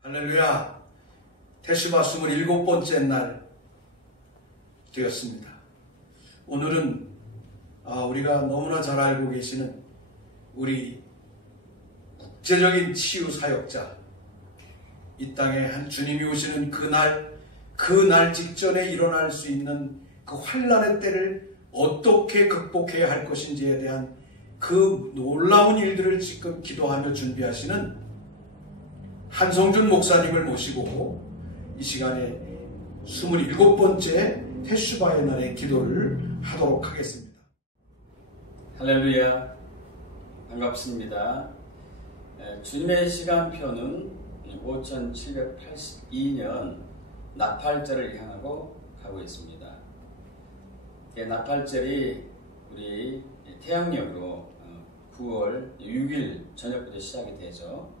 할렐루야. 테슈바 27번째 날 되었습니다. 오늘은 우리가 너무나 잘 알고 계시는 우리 국제적인 치유 사역자, 이 땅에 한 주님이 오시는 그날 직전에 일어날 수 있는 그 환난의 때를 어떻게 극복해야 할 것인지에 대한 그 놀라운 일들을 지금 기도하며 준비하시는 한성준 목사님을 모시고 이 시간에 27번째 테슈바의 날의 기도를 하도록 하겠습니다. 할렐루야, 반갑습니다. 주님의 시간표는 5782년 나팔절을 향하고 가고 있습니다. 나팔절이 우리 태양력으로 9월 6일 저녁부터 시작이 되죠.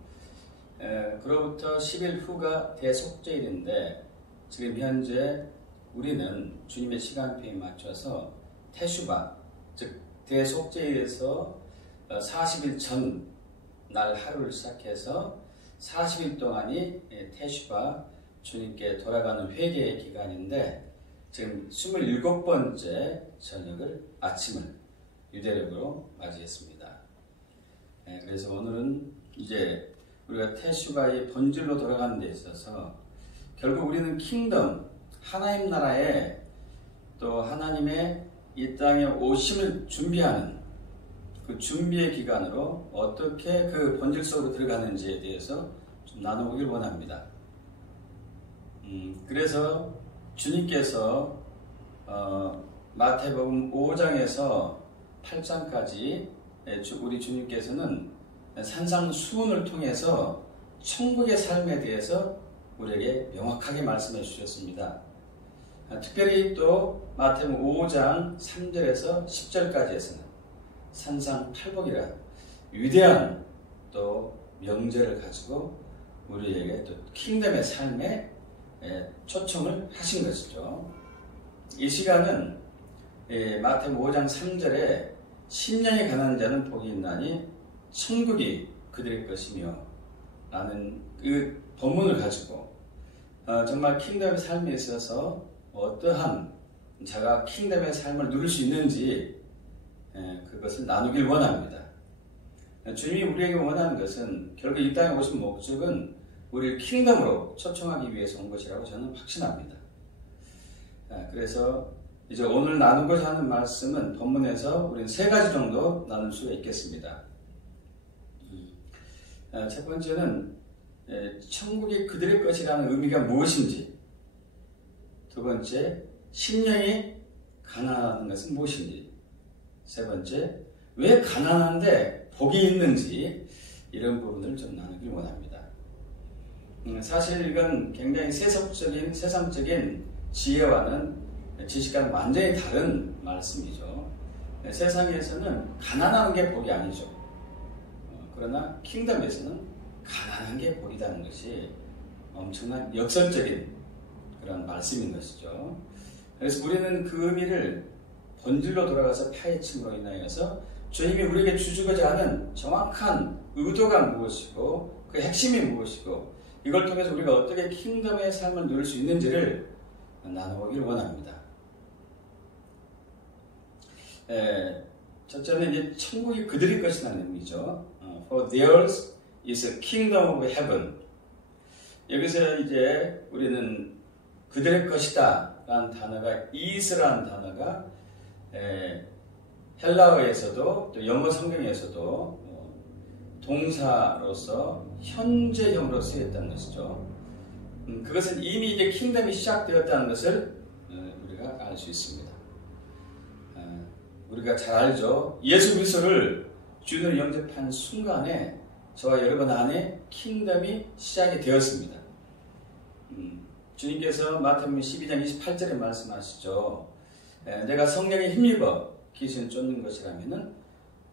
그로부터 10일 후가 대속죄일인데 지금 현재 우리는 주님의 시간표에 맞춰서 테슈바, 즉 대속죄일에서 40일 전 날 하루를 시작해서 40일 동안이 테슈바, 주님께 돌아가는 회개의 기간인데 지금 27번째 아침을 유대력으로 맞이했습니다. 그래서 오늘은 이제 우리가 테슈바의 본질로 돌아가는 데 있어서 결국 우리는 킹덤, 하나님 나라에 또 하나님의 이 땅에 오심을 준비하는 그 준비의 기간으로 어떻게 그 본질 속으로 들어가는지에 대해서 좀 나눠보길 원합니다. 그래서 주님께서 마태복음 5장에서 8장까지 우리 주님께서는 산상수훈을 통해서 천국의 삶에 대해서 우리에게 명확하게 말씀해 주셨습니다. 특별히 또 마태복음 5장 3절에서 10절까지에서는 산상팔복이라 위대한 또 명제를 가지고 우리에게 또 킹덤의 삶에 초청을 하신 것이죠. 이 시간은 마태복음 5장 3절에 심령이 가난한 자는 복이 있나니 천국이 그들의 것이며 라는 그 본문을 가지고 정말 킹덤의 삶에 있어서 어떠한 자가 킹덤의 삶을 누릴 수 있는지 그것을 나누길 원합니다. 주님이 우리에게 원하는 것은 결국 이 땅에 오신 목적은 우리를 킹덤으로 초청하기 위해서 온 것이라고 저는 확신합니다. 그래서 이제 오늘 나누고자 하는 말씀은 본문에서 우리는 3가지 정도 나눌 수가 있겠습니다. 첫 번째는 천국이 그들의 것이라는 의미가 무엇인지, 두 번째 심령이 가난한 것은 무엇인지, 세 번째 왜 가난한데 복이 있는지, 이런 부분을 좀 나누길 원합니다. 사실 이건 굉장히 세상적인 지혜와는 지식과는 완전히 다른 말씀이죠. 세상에서는 가난한 게 복이 아니죠. 그러나 킹덤에서는 가난한 게 복이라는 것이 엄청난 역설적인 그런 말씀인 것이죠. 그래서 우리는 그 의미를 본질로 돌아가서 파헤침으로 인하여서 주님이 우리에게 주시고자 하는 정확한 의도가 무엇이고 그 핵심이 무엇이고 이걸 통해서 우리가 어떻게 킹덤의 삶을 누릴 수 있는지를 나눠보기를 원합니다. 첫째는 이제 천국이 그들의 것이라는 의미죠. For theirs is a kingdom of heaven. 여기서 이제 우리는 그들의 것이다 라는 단어가 is라는 단어가 헬라어에서도 또 영어 성경에서도 동사로서 현재형으로 쓰였다는 것이죠. 그것은 이미 이제 킹덤이 시작되었다는 것을 우리가 알 수 있습니다. 우리가 잘 알죠. 예수 그리스도를 주인으로 영접한 순간에 저와 여러분 안에 킹덤이 시작이 되었습니다. 주님께서 마태복음 12장 28절에 말씀하시죠. 내가 성령에 힘입어 귀신 쫓는 것이라면은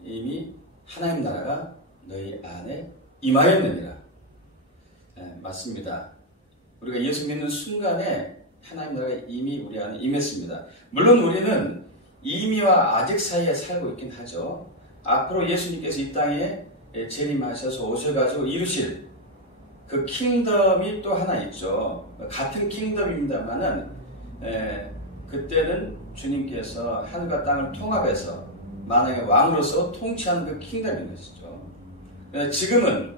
이미 하나님 나라가 너희 안에 임하였느니라. 맞습니다. 우리가 예수 믿는 순간에 하나님 나라가 이미 우리 안에 임했습니다. 물론 우리는 이미와 아직 사이에 살고 있긴 하죠. 앞으로 예수님께서 이 땅에 재림하셔서 오셔가지고 이루실 그 킹덤이 또 하나 있죠. 같은 킹덤입니다만은 그때는 주님께서 하늘과 땅을 통합해서 만왕의 왕으로서 통치하는 그 킹덤인 것이죠. 지금은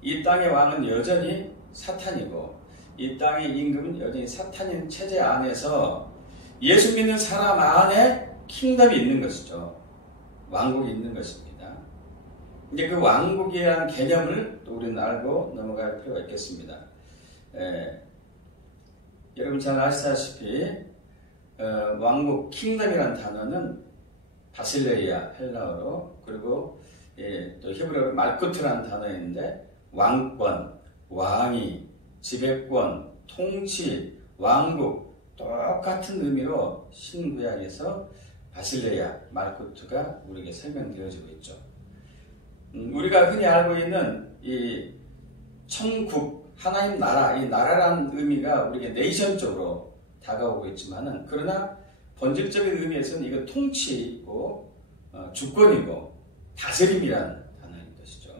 이 땅의 왕은 여전히 사탄이고 이 땅의 임금은 여전히 사탄인 체제 안에서 예수 믿는 사람 안에 킹덤이 있는 것이죠. 왕국이 있는 것입니다. 이제 그 왕국이라는 개념을 또 우리는 알고 넘어갈 필요가 있겠습니다. 여러분 잘 아시다시피 왕국 킹덤이라는 단어는 바실레이아 헬라어로 그리고 또 히브리어로 말쿠트라는 단어인데 왕권, 왕위, 지배권, 통치, 왕국 똑같은 의미로 신구약에서 바실레이아, 말쿠트가 우리에게 설명되어지고 있죠. 우리가 흔히 알고 있는 이 천국, 하나님 나라, 이 나라라는 의미가 우리에게 네이션적으로 다가오고 있지만은 그러나 본질적인 의미에서는 이거 통치이고 주권이고 다스림이라는 단어인 것이죠.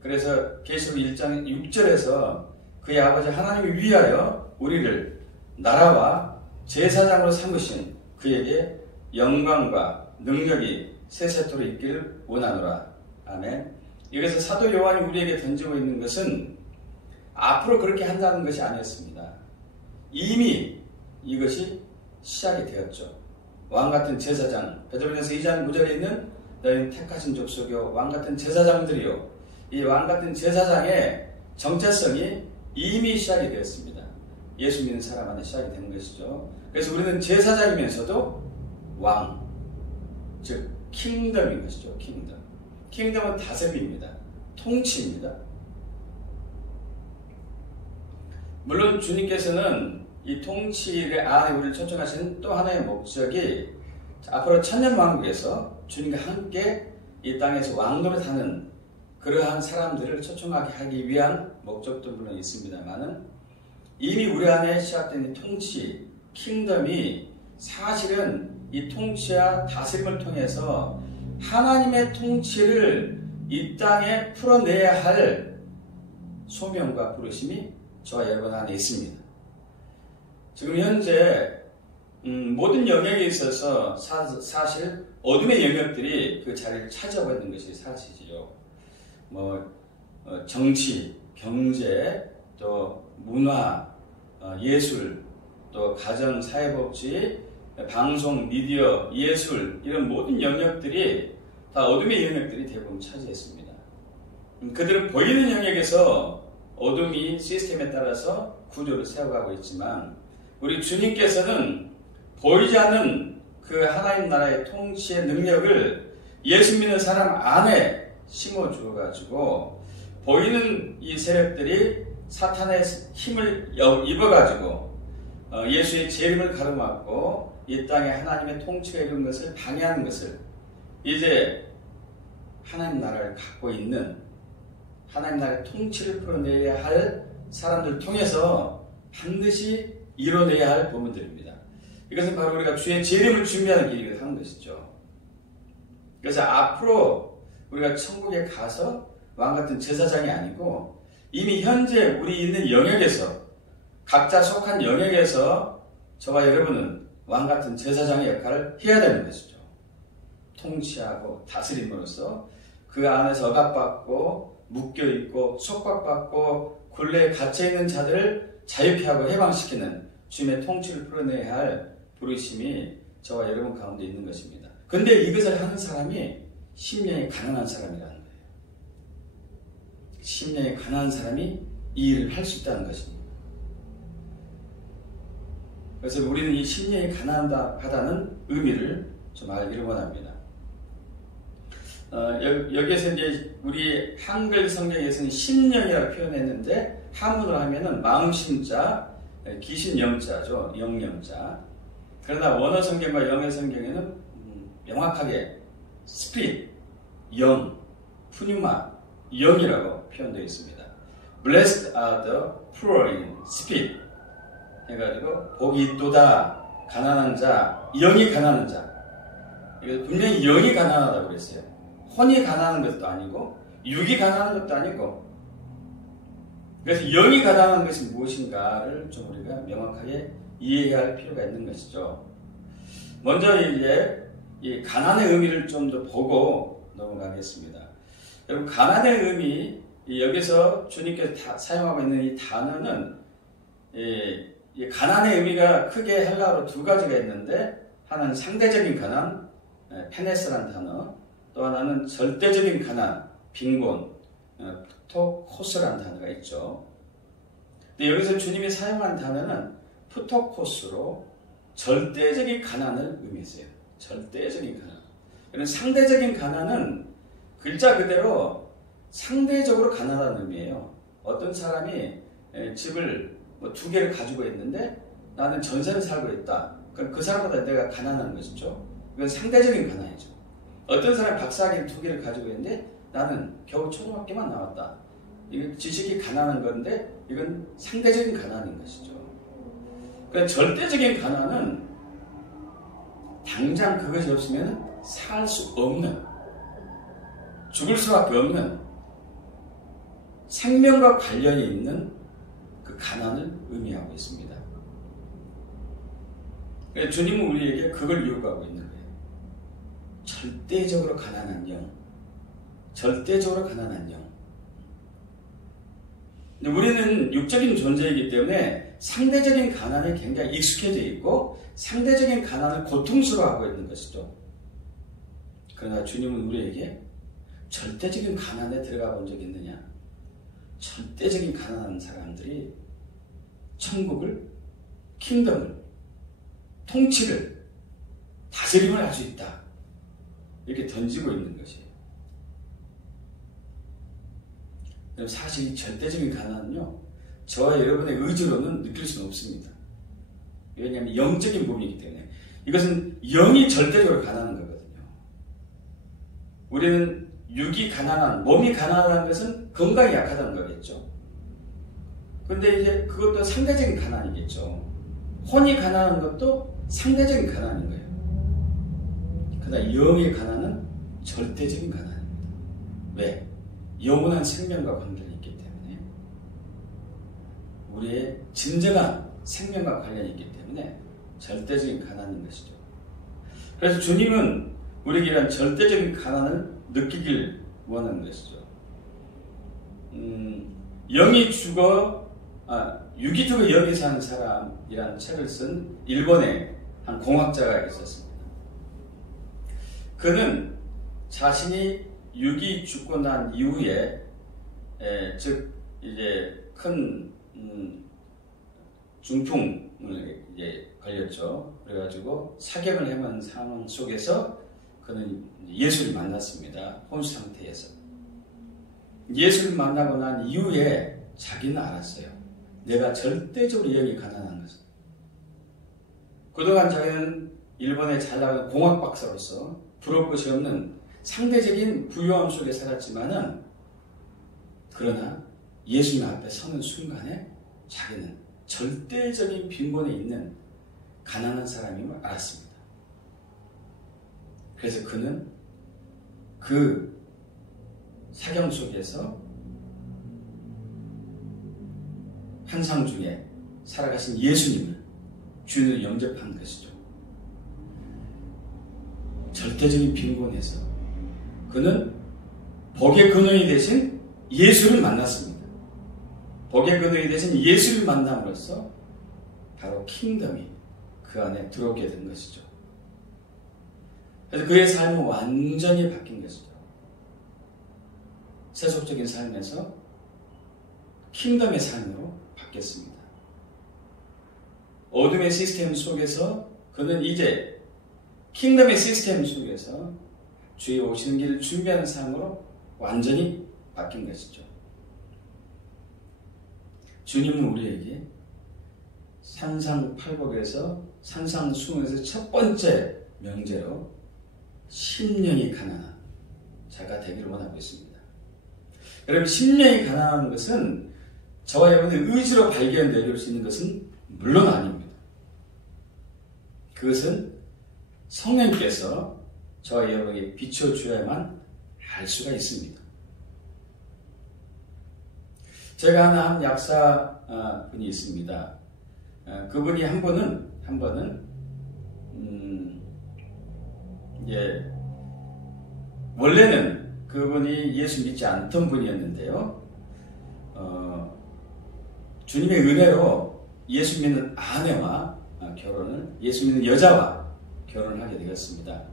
그래서 계시록 1장 6절에서 그의 아버지 하나님을 위하여 우리를 나라와 제사장으로 삼으신 그에게 영광과 능력이 세세토록 있기를 원하노라. 아멘. 여기서 사도 요한이 우리에게 던지고 있는 것은 앞으로 그렇게 한다는 것이 아니었습니다. 이미 이것이 시작이 되었죠. 왕같은 제사장, 베드로전서 2장 9절에 있는 너희는 택하신 족속이요 왕같은 제사장들이요. 이 왕같은 제사장의 정체성이 이미 시작이 되었습니다. 예수 믿는 사람 안에 시작이 되는 것이죠. 그래서 우리는 제사장이면서도 왕, 즉 킹덤인 것이죠. 킹덤. 킹덤은 다스림입니다. 통치입니다. 물론 주님께서는 이 통치의 안에 우리를 초청하시는 또 하나의 목적이 앞으로 천년왕국에서 주님과 함께 이 땅에서 왕노릇하는 그러한 사람들을 초청하게 하기 위한 목적도 물론 있습니다만은 이미 우리 안에 시작된 이 통치, 킹덤이 사실은 이 통치와 다스림을 통해서 하나님의 통치를 이 땅에 풀어내야 할 소명과 부르심이 저와 여러분 안에 있습니다. 지금 현재 모든 영역에 있어서 사실 어둠의 영역들이 그 자리를 차지하고 있는 것이 사실이죠. 정치, 경제, 또 문화, 예술, 또 가정, 사회복지, 방송, 미디어, 예술 이런 모든 영역들이 다 어둠의 영역들이 대부분 차지했습니다. 그들은 보이는 영역에서 어둠이 시스템에 따라서 구조를 세워가고 있지만 우리 주님께서는 보이지 않는 그 하나님 나라의 통치의 능력을 예수 믿는 사람 안에 심어주어가지고 보이는 이 세력들이 사탄의 힘을 입어가지고 예수의 재림을 가로막고 이 땅에 하나님의 통치가 이룬 것을 방해하는 것을 이제 하나님 나라를 갖고 있는 하나님 나라의 통치를 풀어내야 할 사람들을 통해서 반드시 이뤄내야 할 부분들입니다. 이것은 바로 우리가 주의 재림을 준비하는 길이기도 하는 것이죠. 그래서 앞으로 우리가 천국에 가서 왕같은 제사장이 아니고 이미 현재 우리 있는 영역에서 각자 속한 영역에서 저와 여러분은 왕같은 제사장의 역할을 해야 되는 것이죠. 통치하고 다스림으로써 그 안에서 억압받고 묶여있고 속박받고 굴레에 갇혀있는 자들을 자유케 하고 해방시키는 주님의 통치를 풀어내야 할 부르심이 저와 여러분 가운데 있는 것입니다. 근데 이것을 하는 사람이 심령이 가난한 사람이라는 거예요. 심령이 가난한 사람이 이 일을 할 수 있다는 것입니다. 그래서 우리는 이 심령이 가난하다는 의미를 좀 알기를 원합니다. 여기에서 이제 우리 한글 성경에서는 심령이라고 표현했는데 한문으로 하면은 마음심자, 기신영자죠. 영영자. 그러나 원어 성경과 영어 성경에는 명확하게 스피릿, 영, 푸뉴마, 영이라고 표현되어 있습니다. Blessed are the poor in spirit 해가지고 복이 있도다 가난한 자, 영이 가난한 자. 이거 분명히 영이 가난하다고 그랬어요. 혼이 가난한 것도 아니고 육이 가난한 것도 아니고 그래서 영이 가난한 것이 무엇인가를 좀 우리가 명확하게 이해해야 할 필요가 있는 것이죠. 먼저 이제 이 가난의 의미를 좀 더 보고 넘어가겠습니다. 여러분, 가난의 의미, 여기서 주님께서 사용하고 있는 이 단어는 이 가난의 의미가 크게 헬라어로 두 가지가 있는데, 하나는 상대적인 가난, 페네스라는 단어, 또 하나는 절대적인 가난, 빈곤, 푸토코스라는 단어가 있죠. 근데 여기서 주님이 사용한 단어는 푸토코스로 절대적인 가난을 의미했어요. 절대적인 가난. 그런 상대적인 가난은 글자 그대로 상대적으로 가난하다는 의미예요. 어떤 사람이 집을 두 개를 가지고 있는데 나는 전세를 살고 있다. 그럼 그 사람보다 내가 가난한 것이죠. 그건 상대적인 가난이죠. 어떤 사람이 박사학위 두 개를 가지고 있는데 나는 겨우 초등학교만 나왔다. 이건 지식이 가난한 건데 이건 상대적인 가난인 것이죠. 그러니까 절대적인 가난은 당장 그것이 없으면 살 수 없는, 죽을 수밖에 없는, 생명과 관련이 있는 그 가난을 의미하고 있습니다. 그러니까 주님은 우리에게 그걸 요구하고 있는 거예요. 절대적으로 가난한 영, 절대적으로 가난한 영. 근데 우리는 육적인 존재이기 때문에 상대적인 가난에 굉장히 익숙해져 있고 상대적인 가난을 고통스러워하고 있는 것이죠. 그러나 주님은 우리에게 절대적인 가난에 들어가 본 적이 있느냐? 절대적인 가난한 사람들이 천국을, 킹덤을, 통치를, 다스림을 할 수 있다. 이렇게 던지고 있는 것이에요. 사실 이 절대적인 가난은요, 저와 여러분의 의지로는 느낄 수는 없습니다. 왜냐하면 영적인 부분이기 때문에. 이것은 영이 절대적으로 가난한 거거든요. 우리는 육이 가난한, 몸이 가난한 것은 건강이 약하다는 거겠죠. 근데 이제 그것도 상대적인 가난이겠죠. 혼이 가난한 것도 상대적인 가난인 거예요. 그러나 영의 가난은 절대적인 가난입니다. 왜? 영원한 생명과 관련이 있기 때문에, 우리의 진정한 생명과 관련이 있기 때문에 절대적인 가난인 것이죠. 그래서 주님은 우리에게 이런 절대적인 가난을 느끼길 원하는 것이죠. 영이 죽어, 육이 죽어 영이 사는 사람이라는 책을 쓴 일본의 한 공학자가 있었습니다. 그는 자신이 육이 죽고 난 이후에, 즉 이제 큰 중풍을 이제 걸렸죠. 그래가지고 사경을 헤맨 상황 속에서 그는 예수를 만났습니다. 혼수 상태에서. 예수를 만나고 난 이후에 자기는 알았어요. 내가 절대적으로 영이 가난한 것을. 그동안 자기는 일본에 잘 나가는 공학 박사로서 부러울 것이 없는 상대적인 부유함 속에 살았지만은, 그러나 예수님 앞에 서는 순간에 자기는 절대적인 빈곤에 있는 가난한 사람임을 알았습니다. 그래서 그는 그 사경 속에서 환상 중에 살아가신 예수님을 주인으로 영접한 것이죠. 절대적인 빈곤에서 그는 복의 근원이 되신 예수를 만났습니다. 복의 근원이 되신 예수를 만남으로써 바로 킹덤이 그 안에 들어오게 된 것이죠. 그래서 그의 삶은 완전히 바뀐 것이죠. 세속적인 삶에서 킹덤의 삶으로 바뀌었습니다. 어둠의 시스템 속에서 그는 이제 킹덤의 시스템 속에서 주의 오시는 길을 준비하는 삶으로 완전히 바뀐 것이죠. 주님은 우리에게 산상팔복에서 산상수훈에서 첫 번째 명제로 심령이 가난한 자가 되기를 원하고 있습니다. 여러분, 심령이 가난한 것은 저와 여러분의 의지로 발견되어질 수 있는 것은 물론 아닙니다. 그것은 성령께서 저와 여러분에게 비춰주어야만 알 수가 있습니다. 제가 하나 한 약사 분이 있습니다. 그분이 한 번은 이제 원래는 그분이 예수 믿지 않던 분이었는데요. 주님의 은혜로 예수 믿는 아내와 예수 믿는 여자와 결혼을 하게 되었습니다.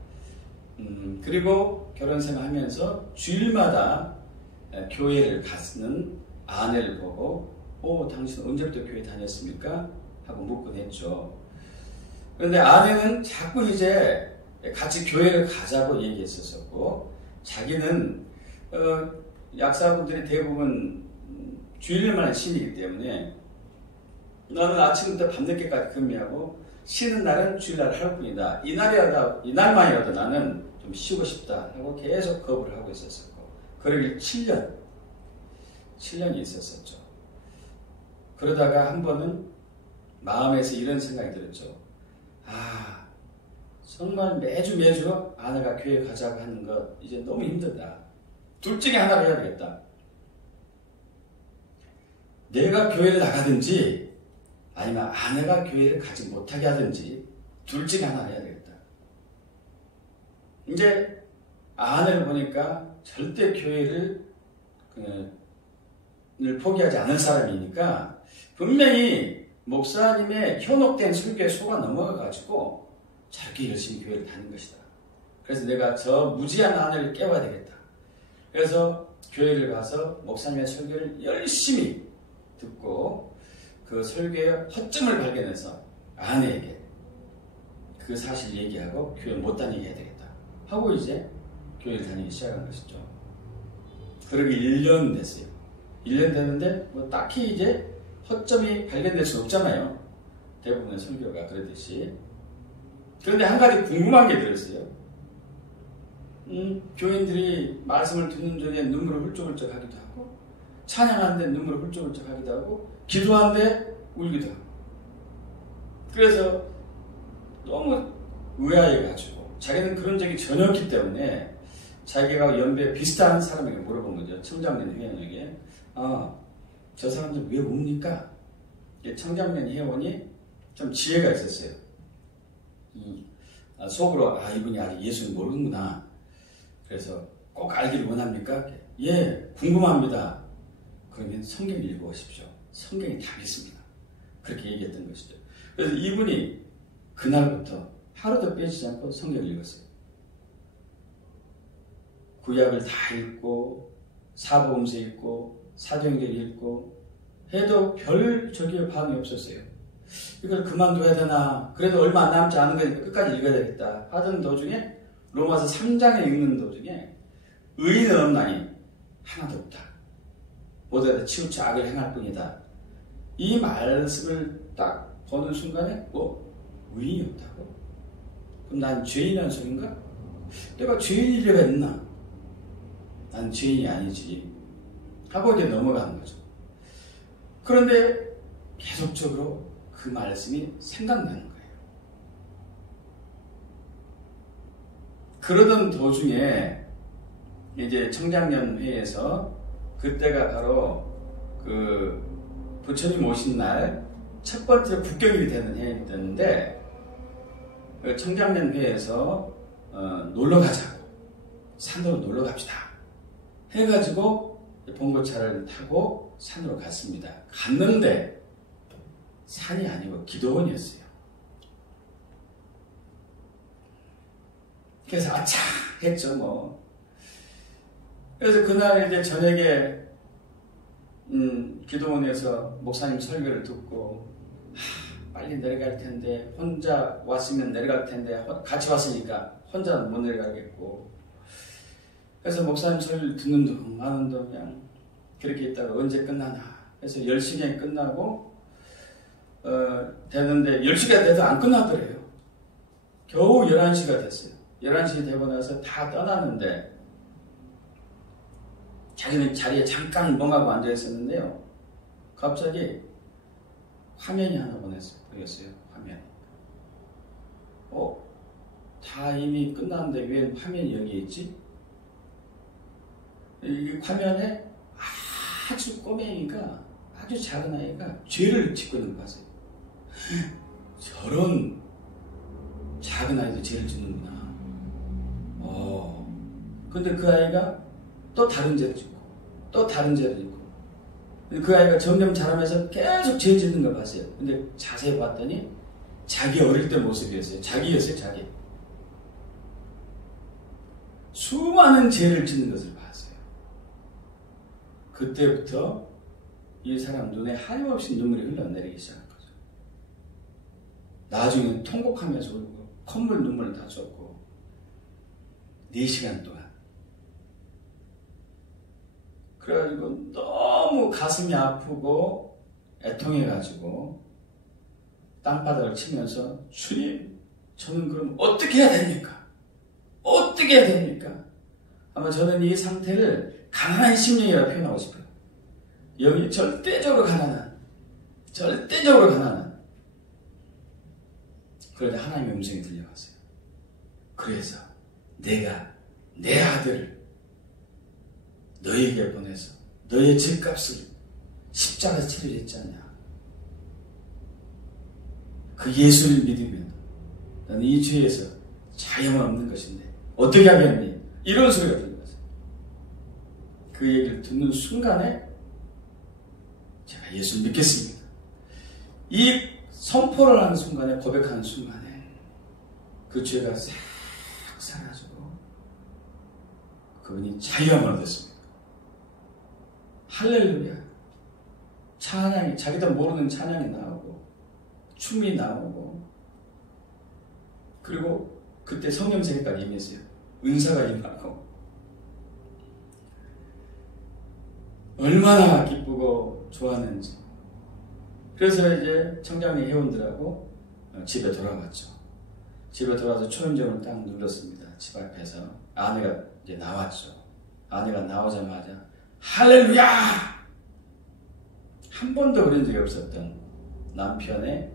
그리고 결혼 생활하면서 주일마다 교회를 가는 아내를 보고 당신 언제부터 교회 다녔습니까? 하고 묻곤 했죠. 그런데 아내는 자꾸 이제 같이 교회를 가자고 얘기했었고, 자기는 약사분들이 대부분 주일날만 신이기 때문에 나는 아침부터 밤늦게까지 근무하고 쉬는 날은 주일날 하루뿐이다. 이날만이라도 나는 좀 쉬고 싶다 하고 계속 거부를 하고 있었었고, 그러길 7년이 있었었죠. 그러다가 한 번은 마음에서 이런 생각이 들었죠. 정말 매주 아내가 교회 가자고 하는 것 이제 너무 힘들다. 둘 중에 하나를 해야 되겠다. 내가 교회를 나가든지 아니면 아내가 교회를 가지 못하게 하든지 둘 중에 하나를 해야 되겠다. 이제 아내를 보니까 절대 교회를 포기하지 않은 사람이니까 분명히 목사님의 현혹된 설교에 속아 넘어가가지고 저렇게 열심히 교회를 다닌 것이다. 그래서 내가 저 무지한 아내를 깨워야 되겠다. 그래서 교회를 가서 목사님의 설교를 열심히 듣고 그 설교의 허점을 발견해서 아내에게 그 사실 얘기하고 교회 못 다니게 해야 되겠다 하고 이제 교회를 다니기 시작한 것이죠. 그러게 1년 됐어요. 1년 됐는데 뭐 딱히 이제 허점이 발견될 수 없잖아요. 대부분의 설교가 그러듯이. 그런데 한 가지 궁금한 게 들었어요. 교인들이 말씀을 듣는 중에 눈물을 훌쩍훌쩍 하기도 하고, 찬양하는데 눈물을 훌쩍훌쩍 하기도 하고, 기도하는데 울기도 하고. 그래서 너무 의아해가지고 자기는 그런 적이 전혀 없기 때문에 자기가 연배 비슷한 사람에게 물어본 거죠. 청장년 회원에게. 저 사람들 왜 웁니까? 청장년 회원이 좀 지혜가 있었어요. 속으로 이분이 아직 예수를 모르는구나. 그래서 꼭 알기를 원합니까? 예, 궁금합니다. 그러면 성경 읽어보십시오. 성경이 답이 있습니다. 그렇게 얘기했던 것이죠. 그래서 이분이 그날부터 하루도 빼지지 않고 성경을 읽었어요. 구약을 다 읽고 사복음서 읽고 사도행전 읽고 해도 별 저기에 반응이 없었어요. 이걸 그만둬야 되나, 그래도 얼마 안 남지 않은 거니까 끝까지 읽어야 되겠다 하던 도중에 로마서 3장을 읽는 도중에 의인은 없나니 하나도 없다. 모두 다 치우쳐 악을 행할 뿐이다. 이 말씀을 딱 보는 순간에 의인이 없다고? 그럼 난 죄인이라는 소린가? 내가 죄인일 리가 있나? 난 죄인이 아니지 하고 이제 넘어가는 거죠. 그런데 계속적으로 그 말씀이 생각나는 거예요. 그러던 도중에 이제 청장년 회에서 그때가 바로 그 부처님 오신 날 첫 번째 국경일이 되는 해였는데, 그 청장년 회에서 놀러 가자고, 산으로 놀러 갑시다 해가지고 봉고차를 타고 산으로 갔습니다. 갔는데 산이 아니고 기도원이었어요. 그래서 아차 했죠 뭐. 그래서 그날 이제 저녁에 기도원에서 목사님 설교를 듣고 빨리 내려갈 텐데, 혼자 왔으면 내려갈 텐데 같이 왔으니까 혼자는 못 내려가겠고, 그래서 목사님 설교를 듣는 둥 하는 둥 그냥 그렇게 있다가 언제 끝나나 해서 10시에 끝나고 되는데 10시가 돼도 안 끝나더래요. 겨우 11시가 됐어요. 11시 되고 나서 다 떠났는데 자기는 자리에 잠깐 멍하고 앉아 있었는데요. 갑자기 화면이 하나 보였어요. 화면이. 다 이미 끝났는데 왜 화면이 여기 있지? 이 화면에 아주 꼬맹이가, 아주 작은 아이가 죄를 짓고 있는 거 봤어요. 저런 작은 아이도 죄를 짓는구나. 근데 그 아이가 또 다른 죄를 짓고, 또 다른 죄를 짓고, 그 아이가 점점 자라면서 계속 죄 짓는 걸 봤어요. 근데 자세히 봤더니 자기 어릴 때 모습이었어요. 자기였어요, 자기. 수많은 죄를 짓는 것을 봤어요. 그때부터 이 사람 눈에 하염없이 눈물이 흘러내리기 시작한 거죠. 나중에 통곡하면서 울고 콧물 눈물을 다 쏟고 4시간 동안. 그래가지고 너무 가슴이 아프고 애통해가지고 땅바닥을 치면서 주님, 저는 그럼 어떻게 해야 됩니까? 어떻게 해야 됩니까? 아마 저는 이 상태를 가난한 심령이라고 표현하고 싶어요. 영이 절대적으로 가난한. 그런데 하나님의 음성이 들려왔어요. 그래서 내가 내 아들을 너에게 보내서 너의 죄값을 십자가에 치르려 했지 않냐. 그 예수를 믿으면 너는 이 죄에서 자유만 없는 것인데 어떻게 하겠니? 이런 소리가 들려왔어요. 그 얘기를 듣는 순간에 제가 예수를 믿겠습니다. 이 선포를 하는 순간에, 고백하는 순간에 그 죄가 싹 사라지고 그분이 자유함을 얻었습니다. 할렐루야. 찬양이, 자기도 모르는 찬양이 나오고 춤이 나오고, 그리고 그때 성령 세례가 임했어요. 은사가 임하고 얼마나 기쁘고 좋았는지. 그래서 이제 청장리 회원들하고 집에 돌아왔죠. 집에 돌아와서 초인종을 딱 눌렀습니다. 집 앞에서. 아내가 이제 나왔죠. 아내가 나오자마자 할렐루야! 한 번도 그런 적이 없었던 남편의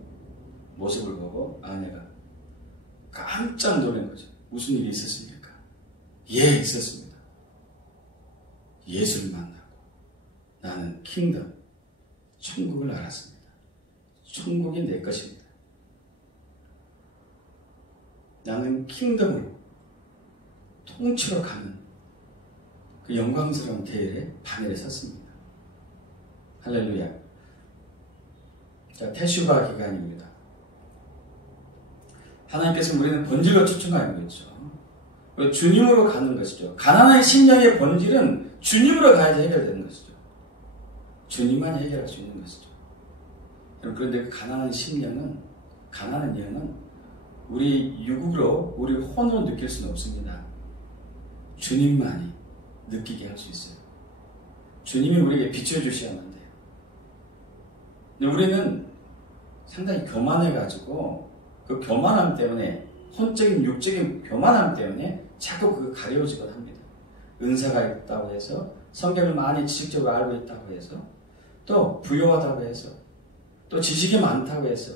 모습을 보고 아내가 깜짝 놀란 거죠. 무슨 일이 있었습니까? 예, 있었습니다. 예수를 만나고 나는 킹덤, 천국을 알았습니다. 천국이 내 것입니다. 나는 킹덤을 통치로 가는 그 영광스러운 대열에 바늘에 섰습니다. 할렐루야. 자, 테슈바 기간입니다. 하나님께서 우리는 본질로 초청하고 있죠. 주님으로 가는 것이죠. 가난한 심령의 본질은 주님으로 가야지 해결되는 것이죠. 주님만 해결할 수 있는 것이죠. 그런데 그 가난한 심령은, 가난한 영은 우리 육으로, 우리 혼으로 느낄 수는 없습니다. 주님만이 느끼게 할 수 있어요. 주님이 우리에게 비춰주셔야만 돼요. 근데 우리는 상당히 교만해가지고 그 교만함 때문에, 혼적인 육적인 교만함 때문에 자꾸 그거 가려지곤 합니다. 은사가 있다고 해서, 성경을 많이 지식적으로 알고 있다고 해서, 또 부유하다고 해서, 또 지식이 많다고 해서,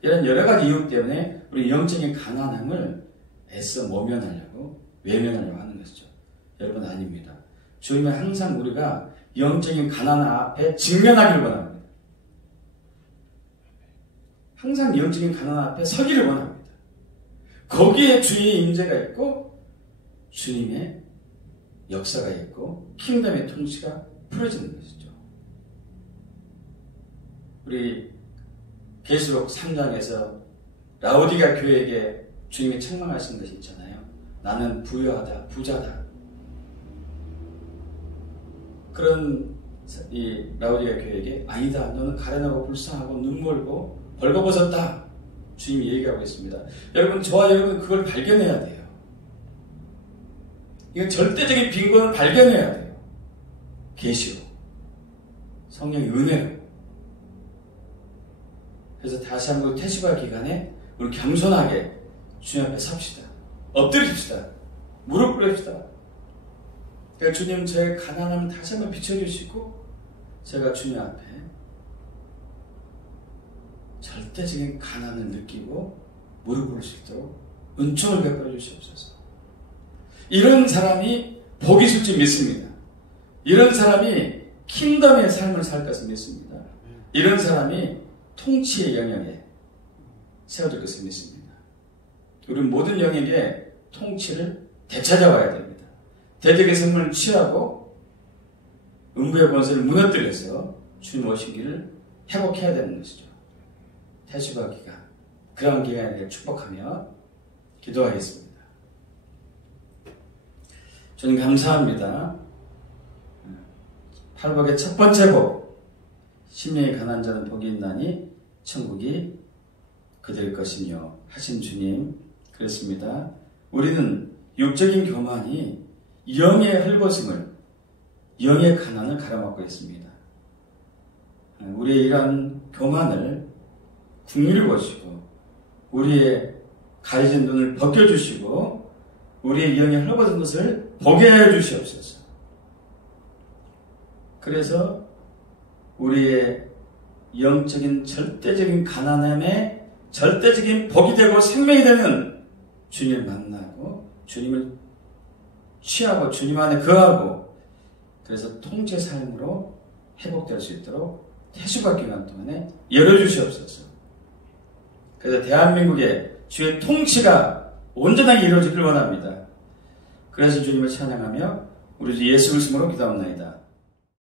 이런 여러 가지 이유 때문에 우리 영적인 가난함을 애써 모면하려고, 외면하려고 하는 것이죠. 여러분, 아닙니다. 주님은 항상 우리가 영적인 가난함 앞에 직면하기를 원합니다. 항상 영적인 가난함 앞에 서기를 원합니다. 거기에 주님의 임재가 있고 주님의 역사가 있고 킹덤의 통치가 풀어지는 것이죠. 우리 계시록 3장에서 라오디가 교회에게 주님이 책망하신 것이 있잖아요. 나는 부유하다, 부자다. 그런 이 라오디가 교회에게 아니다, 너는 가련하고 불쌍하고 눈멀고 벌거벗었다. 주님이 얘기하고 있습니다. 여러분, 저와 여러분 그걸 발견해야 돼요. 이건 절대적인 빈곤을 발견해야 돼요. 계시로, 성령의 은혜로. 그래서 다시 한번 테시바 기간에 우리 겸손하게 주님 앞에 섭시다. 엎드립시다. 무릎 꿇읍시다. 그러니까 주님, 저의 가난함을 다시 한번 비춰주시고 제가 주님 앞에 절대적인 가난을 느끼고 무릎 꿇을 수 있도록 은총을 베풀어 주시옵소서. 이런 사람이 복이 있을 줄 믿습니다. 이런 사람이 킹덤의 삶을 살 것을 믿습니다. 이런 사람이 통치의 영역에 세워질 것을 믿습니다. 우리는 모든 영역에 통치를 되찾아와야 됩니다. 대적의 성문을 취하고 음부의 권세를 무너뜨려서 주님 오신 길을 회복해야 되는 것이죠. 태수가 기간, 그러한 기간에 축복하며 기도하겠습니다. 주님 감사합니다. 팔복의 첫 번째 복, 심령이 가난한 자는 복이 있나니 천국이 그들의 것이며 하신 주님, 그렇습니다. 우리는 육적인 교만이 영의 헐벗음을, 영의 가난을 가로막고 있습니다. 우리의 이러한 교만을 긍휼히 보시고 우리의 가려진 눈을 벗겨주시고 우리의 영의 헐벗은 것을 보게 해주시옵소서. 그래서 우리의 영적인 절대적인 가난함에 절대적인 복이 되고 생명이 되는 주님을 만나고 주님을 취하고 주님 안에 거하고 그래서 통치 삶으로 회복될 수 있도록 태수박 기간 동안에 열어주시옵소서. 그래서 대한민국의 주의 통치가 온전하게 이루어지길 원합니다. 그래서 주님을 찬양하며 우리 주 예수 그리스도로 기도합니다.